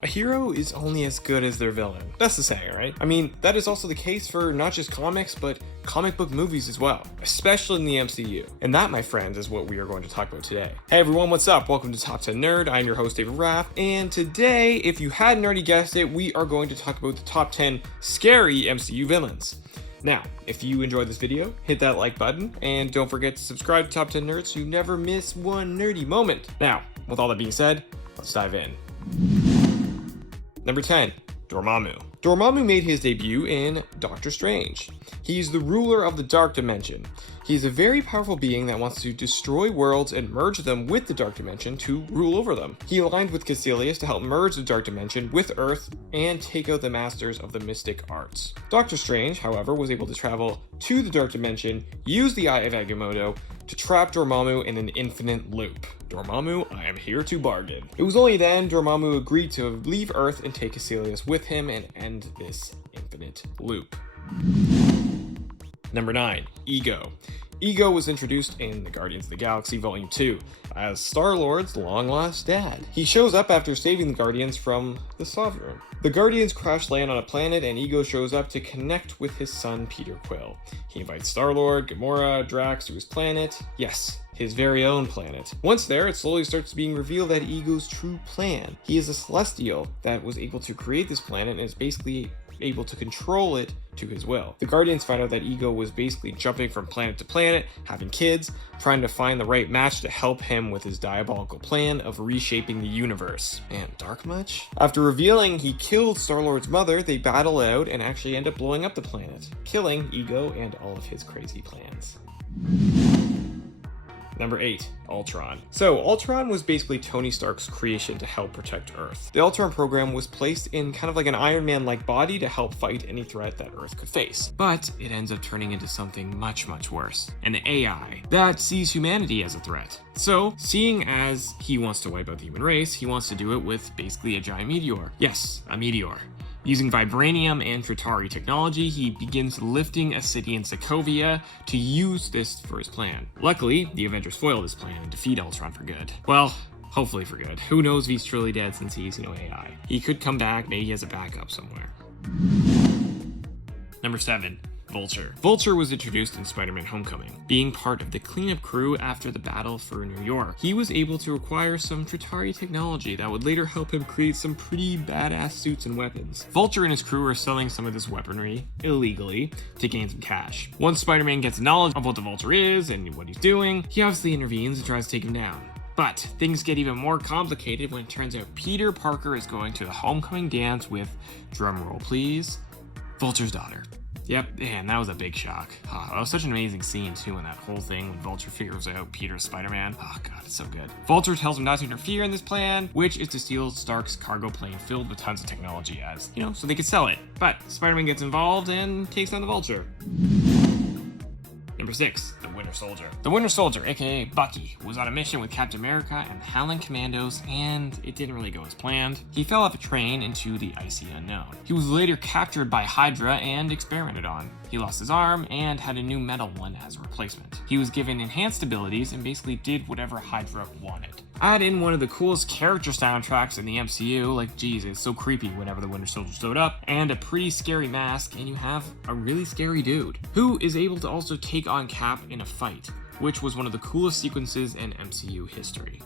A hero is only as good as their villain. That's the saying, right? I mean, that is also the case for not just comics, but comic book movies as well, especially in the MCU. And that, my friends, is what we are going to talk about today. Hey everyone, what's up? Welcome to Top 10 Nerd. I'm your host, David Raff, and today, if you hadn't already guessed it, we are going to talk about the top 10 scary MCU villains. Now, if you enjoyed this video, hit that like button, and don't forget to subscribe to Top 10 Nerds so you never miss one nerdy moment. Now, with all that being said, let's dive in. Number 10, Dormammu. Dormammu made his debut in Doctor Strange. He's the ruler of the Dark Dimension. He's a very powerful being that wants to destroy worlds and merge them with the Dark Dimension to rule over them. He aligned with Caecilius to help merge the Dark Dimension with Earth and take out the masters of the mystic arts. Doctor Strange, however, was able to travel to the Dark Dimension, use the Eye of Agamotto to trap Dormammu in an infinite loop. Dormammu, I am here to bargain. It was only then Dormammu agreed to leave Earth and take Caecilius with him and end this infinite loop. Number 9, Ego. Ego was introduced in the Guardians of the Galaxy Volume 2 as Star-Lord's long-lost dad. He shows up after saving the Guardians from the Sovereign. The Guardians crash land on a planet and Ego shows up to connect with his son Peter Quill. He invites Star-Lord, Gamora, Drax to his planet. Yes, his very own planet. Once there, it slowly starts being revealed that Ego's true plan. He is a Celestial that was able to create this planet and is basically able to control it to his will. The Guardians find out that Ego was basically jumping from planet to planet, having kids, trying to find the right match to help him with his diabolical plan of reshaping the universe. Man, dark much? After revealing he killed Star-Lord's mother, they battle out and actually end up blowing up the planet, killing Ego and all of his crazy plans. Number 8, Ultron. So, Ultron was basically Tony Stark's creation to help protect Earth. The Ultron program was placed in kind of like an Iron Man-like body to help fight any threat that Earth could face. But it ends up turning into something much, much worse. An AI that sees humanity as a threat. So, seeing as he wants to wipe out the human race, he wants to do it with basically a giant meteor. Yes, a meteor. Using vibranium and Tritari technology, he begins lifting a city in Sokovia to use this for his plan. Luckily, the Avengers foil this plan and defeat Ultron for good. Well, hopefully for good. Who knows if he's truly dead since he's, AI. He could come back, maybe he has a backup somewhere. Number 7. Vulture. Vulture was introduced in Spider-Man Homecoming, being part of the cleanup crew after the battle for New York. He was able to acquire some Tritari technology that would later help him create some pretty badass suits and weapons. Vulture and his crew are selling some of this weaponry illegally to gain some cash. Once Spider-Man gets knowledge of what the Vulture is and what he's doing, he obviously intervenes and tries to take him down. But things get even more complicated when it turns out Peter Parker is going to the homecoming dance with, drumroll please, Vulture's daughter. Yep, and that was a big shock. Oh, that was such an amazing scene too in that whole thing when Vulture figures out Peter's Spider-Man. Oh god, it's so good. Vulture tells him not to interfere in this plan, which is to steal Stark's cargo plane filled with tons of technology as, so they could sell it. But Spider-Man gets involved and takes down the Vulture. Number 6, the Winter Soldier. The Winter Soldier, aka Bucky, was on a mission with Captain America and the Howling Commandos, and it didn't really go as planned. He fell off a train into the icy unknown. He was later captured by Hydra and experimented on. He lost his arm and had a new metal one as a replacement. He was given enhanced abilities and basically did whatever Hydra wanted. Add in one of the coolest character soundtracks in the MCU, like geez, it's so creepy whenever the Winter Soldier showed up, and a pretty scary mask, and you have a really scary dude, who is able to also take on Cap in a fight, which was one of the coolest sequences in MCU history.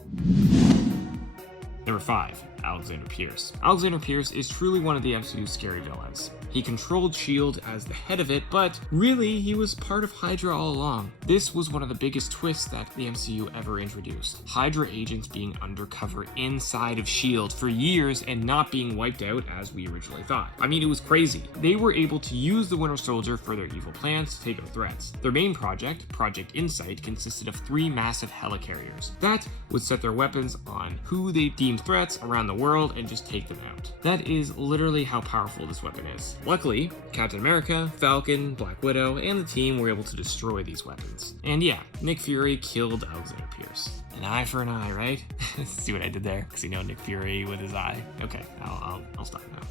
Number 5, Alexander Pierce. Alexander Pierce is truly one of the MCU's scary villains. He controlled S.H.I.E.L.D. as the head of it, but really, he was part of Hydra all along. This was one of the biggest twists that the MCU ever introduced. Hydra agents being undercover inside of S.H.I.E.L.D. for years and not being wiped out as we originally thought. I mean, it was crazy. They were able to use the Winter Soldier for their evil plans to take out threats. Their main project, Project Insight, consisted of 3 massive helicarriers that would set their weapons on who they deemed threats around the world and just take them out. That is literally how powerful this weapon is. Luckily, Captain America, Falcon, Black Widow, and the team were able to destroy these weapons. And yeah, Nick Fury killed Alexander Pierce. An eye for an eye, right? See what I did there? Because Nick Fury with his eye. Okay, I'll stop now.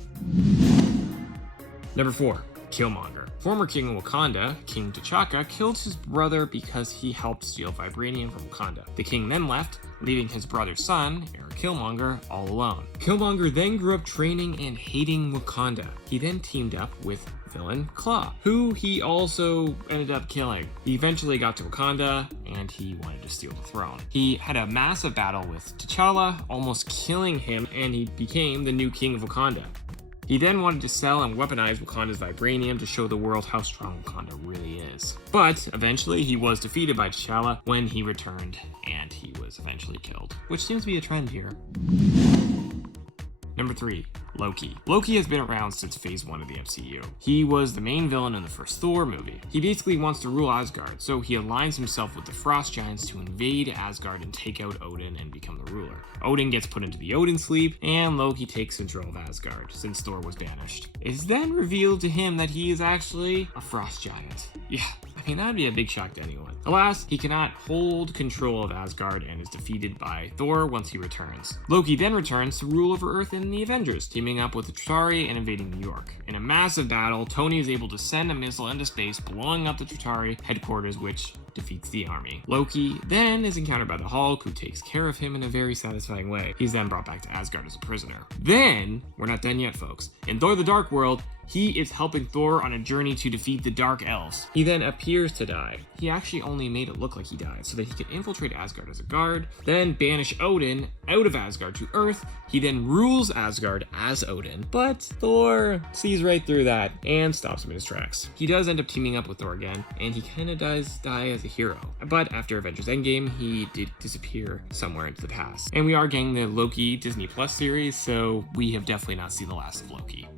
Number 4, Killmonger. Former king of Wakanda, King T'Chaka, killed his brother because he helped steal vibranium from Wakanda. The king then left, leaving his brother's son, Killmonger, all alone. Killmonger then grew up training and hating Wakanda. He then teamed up with villain Claw, who he also ended up killing. He eventually got to Wakanda, and he wanted to steal the throne. He had a massive battle with T'Challa, almost killing him, and he became the new king of Wakanda. He then wanted to sell and weaponize Wakanda's vibranium to show the world how strong Wakanda really is. But eventually he was defeated by T'Challa when he returned, and he was eventually killed, which seems to be a trend here. Number 3. Loki. Loki has been around since phase 1 of the MCU. He was the main villain in the first Thor movie. He basically wants to rule Asgard, so he aligns himself with the Frost Giants to invade Asgard and take out Odin and become the ruler. Odin gets put into the Odin sleep, and Loki takes control of Asgard, since Thor was banished. It is then revealed to him that he is actually a Frost Giant. Yeah, I mean, that'd be a big shock to anyone. Alas, he cannot hold control of Asgard and is defeated by Thor once he returns. Loki then returns to rule over Earth in the Avengers, teaming up with the Chitauri and invading New York. In a massive battle, Tony is able to send a missile into space, blowing up the Chitauri headquarters, which defeats the army. Loki then is encountered by the Hulk, who takes care of him in a very satisfying way. He's then brought back to Asgard as a prisoner. Then, we're not done yet, folks. In Thor the Dark World, he is helping Thor on a journey to defeat the Dark Elves. He then appears to die. He actually only made it look like he died so that he could infiltrate Asgard as a guard, then banish Odin out of Asgard to Earth. He then rules Asgard as Odin, but Thor sees right through that and stops him in his tracks. He does end up teaming up with Thor again, and he kind of does die as a hero. But after Avengers Endgame, he did disappear somewhere into the past. And we are getting the Loki Disney Plus series, so we have definitely not seen the last of Loki.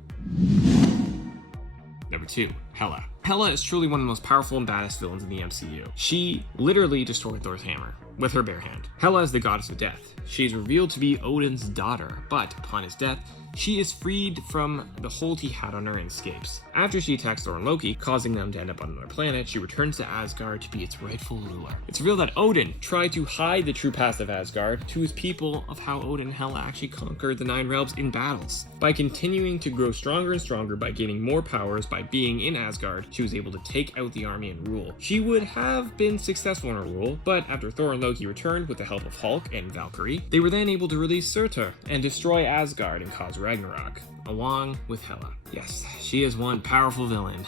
Number 2, Hela. Hela is truly one of the most powerful and baddest villains in the MCU. She literally destroyed Thor's hammer with her bare hand. Hela is the goddess of death. She is revealed to be Odin's daughter, but upon his death, she is freed from the hold he had on her and escapes. After she attacks Thor and Loki, causing them to end up on another planet, she returns to Asgard to be its rightful ruler. It's revealed that Odin tried to hide the true past of Asgard to his people of how Odin and Hela actually conquered the 9 realms in battles. By continuing to grow stronger and stronger by gaining more powers by being in Asgard, she was able to take out the army and rule. She would have been successful in her rule, but after Thor and Loki returned with the help of Hulk and Valkyrie, they were then able to release Surtur and destroy Asgard and cause Ragnarok, along with Hela. Yes, she is one powerful villain.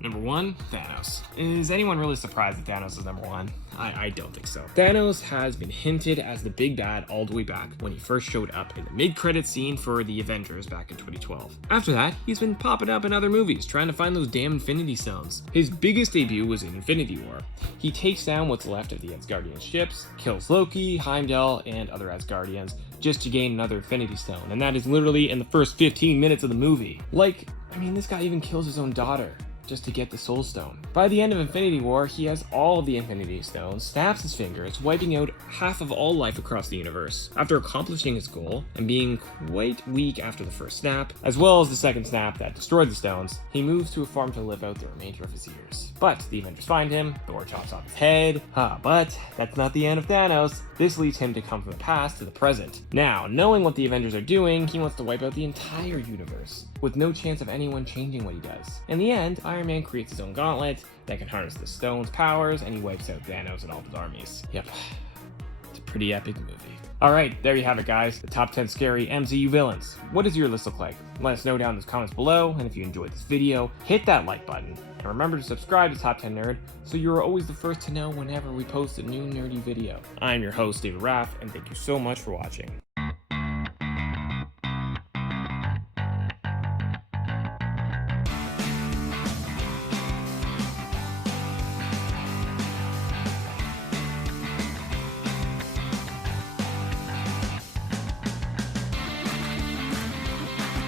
Number 1, Thanos. Is anyone really surprised that Thanos is number 1? I don't think so. Thanos has been hinted as the big bad all the way back when he first showed up in the mid-credit scene for the Avengers back in 2012. After that, he's been popping up in other movies, trying to find those damn Infinity Stones. His biggest debut was in Infinity War. He takes down what's left of the Asgardian ships, kills Loki, Heimdall, and other Asgardians, just to gain another Infinity Stone, and that is literally in the first 15 minutes of the movie. This guy even kills his own daughter just to get the Soul Stone. By the end of Infinity War, he has all of the Infinity Stones, snaps his fingers, wiping out half of all life across the universe. After accomplishing his goal and being quite weak after the first snap, as well as the second snap that destroyed the stones, he moves to a farm to live out the remainder of his years. But the Avengers find him, Thor chops off his head, but that's not the end of Thanos. This leads him to come from the past to the present. Now, knowing what the Avengers are doing, he wants to wipe out the entire universe, with no chance of anyone changing what he does. In the end, Iron Man creates his own gauntlet that can harness the stone's powers, and he wipes out Thanos and all his armies. Yep, it's a pretty epic movie. Alright, there you have it, guys. The top 10 scary MCU villains. What does your list look like? Let us know down in the comments below, and if you enjoyed this video, hit that like button. And remember to subscribe to Top 10 Nerd so you're always the first to know whenever we post a new nerdy video. I'm your host, David Raff, and thank you so much for watching.